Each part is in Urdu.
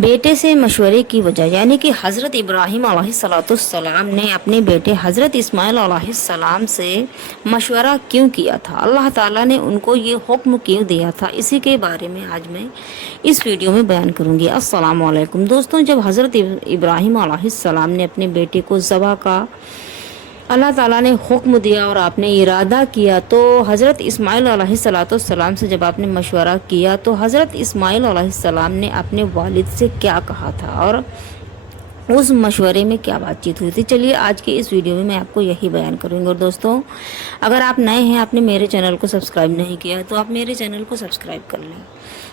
بیٹے سے مشورے کی وجہ، یعنی کہ حضرت ابراہیم علیہ السلام نے اپنے بیٹے حضرت اسماعیل علیہ السلام سے مشورہ کیوں کیا تھا، اللہ تعالیٰ نے ان کو یہ حکم کیوں دیا تھا، اسی کے بارے میں آج میں اس ویڈیو میں بیان کروں گی۔ السلام علیکم دوستوں، جب حضرت ابراہیم علیہ السلام نے اپنے بیٹے کو ذبح کا اللہ تعالیٰ نے حکم دیا اور آپ نے ارادہ کیا، تو حضرت اسماعیل علیہ السلام سے جب آپ نے مشورہ کیا تو حضرت اسماعیل علیہ السلام نے اپنے والد سے کیا کہا تھا اور اس مشورے میں کیا بات چیت ہوئی تھی، چلیے آج کے اس ویڈیو میں آپ کو یہی بیان کروں گی۔ اور دوستوں، اگر آپ نئے ہیں، آپ نے میرے چینل کو سبسکرائب نہیں کیا تو آپ میرے چینل کو سبسکرائب کر لیں۔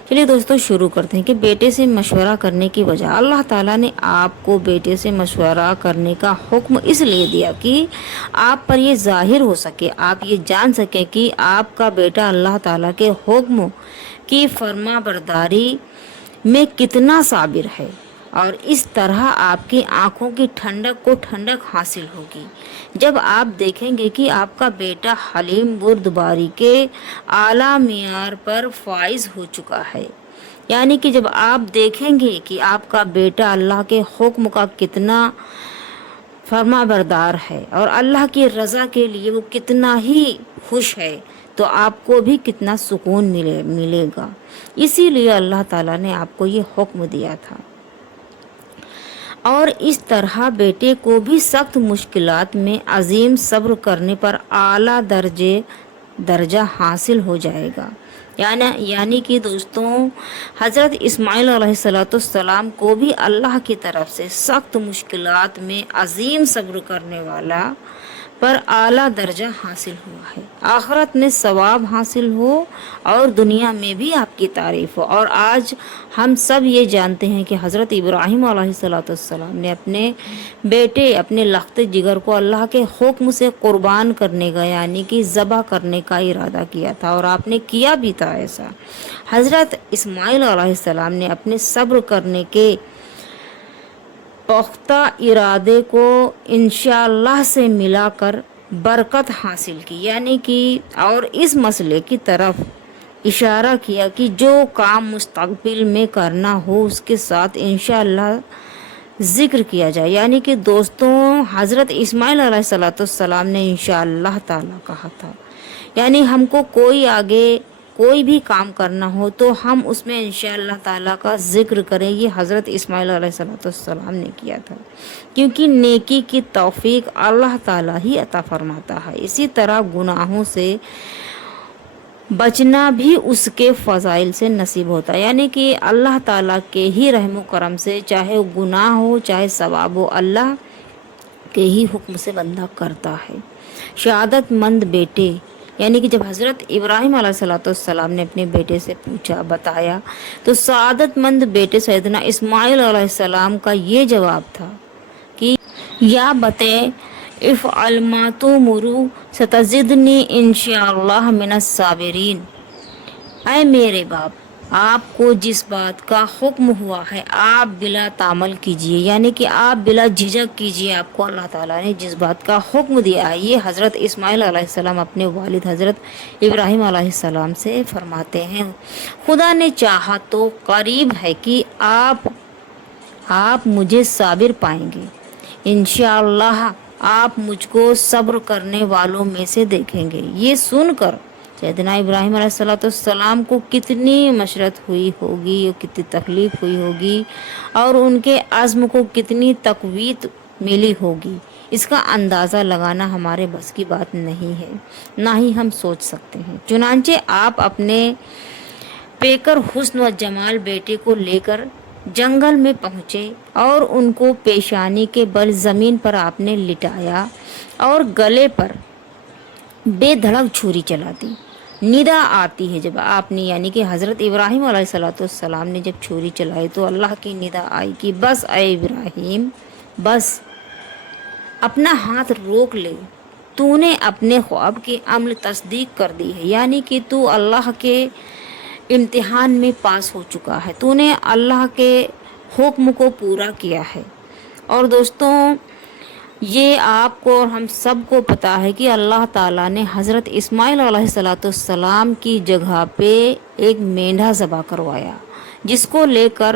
چلیے دوستوں شروع کرتے ہیں کہ بیٹے سے مشورہ کرنے کی وجہ۔ اللہ تعالیٰ نے آپ کو بیٹے سے مشورہ کرنے کا حکم اس لیے دیا کہ آپ پر یہ ظاہر ہو سکے، آپ یہ جان سکیں کہ آپ کا بیٹا اللہ تعالیٰ کے حکم کی فرما برداری میں کتنا صابر ہے، اور اس طرح آپ کی آنکھوں کی ٹھنڈک کو ٹھنڈک حاصل ہوگی جب آپ دیکھیں گے کہ آپ کا بیٹا حلیم بردباری کے اعلیٰ معیار پر فائز ہو چکا ہے۔ یعنی کہ جب آپ دیکھیں گے کہ آپ کا بیٹا اللہ کے حکم کا کتنا فرما بردار ہے اور اللہ کی رضا کے لیے وہ کتنا ہی خوش ہے، تو آپ کو بھی کتنا سکون ملے گا۔ اسی لیے اللہ تعالیٰ نے آپ کو یہ حکم دیا تھا، اور اس طرح بیٹے کو بھی سخت مشکلات میں عظیم صبر کرنے پر اعلیٰ درجہ حاصل ہو جائے گا۔ یعنی کہ دوستوں، حضرت اسماعیل علیہ السلام کو بھی اللہ کی طرف سے سخت مشکلات میں عظیم صبر کرنے والا پر اعلیٰ درجہ حاصل ہوا ہے، آخرت میں ثواب حاصل ہو اور دنیا میں بھی آپ کی تعریف ہو۔ اور آج ہم سب یہ جانتے ہیں کہ حضرت ابراہیم علیہ السلام نے اپنے بیٹے، اپنے لخت جگر کو اللہ کے حکم سے قربان کرنے کا، یعنی کہ ذبح کرنے کا ارادہ کیا تھا، اور آپ نے کیا بھی تھا ایسا۔ حضرت اسماعیل علیہ السلام نے اپنے صبر کرنے کے پختہ ارادے کو انشاءاللہ سے ملا کر برکت حاصل کی، یعنی کہ اور اس مسئلے کی طرف اشارہ کیا کہ جو کام مستقبل میں کرنا ہو اس کے ساتھ انشاءاللہ ذکر کیا جائے۔ یعنی کہ دوستوں، حضرت اسماعیل علیہ السلام نے انشاءاللہ تعالیٰ کہا تھا، یعنی ہم کو کوئی بھی کام کرنا ہو تو ہم اس میں انشاءاللہ تعالیٰ کا ذکر کریں۔ یہ حضرت اسماعیل علیہ السلام نے کیا تھا، کیونکہ نیکی کی توفیق اللہ تعالیٰ ہی عطا فرماتا ہے۔ اسی طرح گناہوں سے بچنا بھی اس کے فضائل سے نصیب ہوتا ہے، یعنی کہ اللہ تعالیٰ کے ہی رحم و کرم سے، چاہے گناہ ہو چاہے ثواب ہو، اللہ کے ہی حکم سے بندہ کرتا ہے۔ شہادت مند بیٹے، یعنی کہ جب حضرت ابراہیم علیہ السلام نے اپنے بیٹے سے بتایا تو سعادت مند بیٹے سیدنا اسماعیل علیہ السلام کا یہ جواب تھا کہ یا بتے افعل ما تؤمر ستجدنی انشاءاللہ من الصابرین۔ اے میرے باپ، آپ کو جس بات کا حکم ہوا ہے آپ بلا تعمل کیجئے، یعنی کہ آپ بلا جھجک کیجئے۔ آپ کو اللہ تعالیٰ نے جس بات کا حکم دیا ہے، یہ حضرت اسماعیل علیہ السلام اپنے والد حضرت ابراہیم علیہ السلام سے فرماتے ہیں، خدا نے چاہا تو قریب ہے کہ آپ مجھے صابر پائیں گے، انشاءاللہ آپ مجھ کو صبر کرنے والوں میں سے دیکھیں گے۔ یہ سن کر سیدنا ابراہیم علیہ السلام کو کتنی مشرت ہوئی ہوگی، کتنی تکلیف ہوئی ہوگی، اور ان کے عزم کو کتنی تقویت ملی ہوگی، اس کا اندازہ لگانا ہمارے بس کی بات نہیں ہے، نہ ہی ہم سوچ سکتے ہیں۔ چنانچہ آپ اپنے پیکر حسن و جمال بیٹے کو لے کر جنگل میں پہنچے، اور ان کو پیشانی کے بل زمین پر آپ نے لٹایا اور گلے پر بے دھڑک چھری چلا دی۔ ندا آتی ہے جب آپ نے، یعنی کہ حضرت ابراہیم علیہ السلام نے جب چھری چلائی تو اللہ کی ندا آئی کہ بس اے ابراہیم، بس اپنا ہاتھ روک لے، تو نے اپنے خواب کی عمل تصدیق کر دی ہے، یعنی کہ تو اللہ کے امتحان میں پاس ہو چکا ہے، تو نے اللہ کے حکم کو پورا کیا ہے۔ اور دوستوں، یہ آپ کو اور ہم سب کو پتا ہے کہ اللہ تعالیٰ نے حضرت اسماعیل علیہ السلام کی جگہ پہ ایک مینڈھا ذبح کروایا، جس کو لے کر